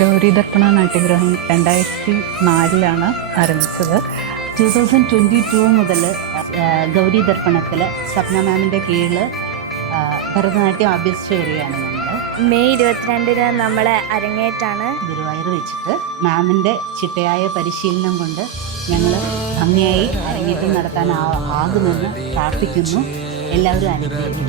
ഗൗരി ദർപ്പണ നാട്യഗ്രഹം 2004 ആരംഭിച്ചത്. 2022 മുതൽ ഗൗരി ദർപ്പണത്തിൽ സ്വപ്ന മാമിൻ്റെ കീഴിൽ ഭരതനാട്യം അഭ്യസിച്ച് വരികയാണ് ഞങ്ങൾ. മെയ് 22 നമ്മളെ അരങ്ങേറ്റാണ്. ഗുരുവായൂർ വെച്ചിട്ട് മാമിൻ്റെ ചിട്ടയായ പരിശീലനം കൊണ്ട് ഞങ്ങൾ ഭംഗിയായി അരങ്ങേറ്റം നടത്താൻ ആകുമെന്ന് പ്രാർത്ഥിക്കുന്നു. എല്ലാവരും അനുഗ്രഹിക്കും.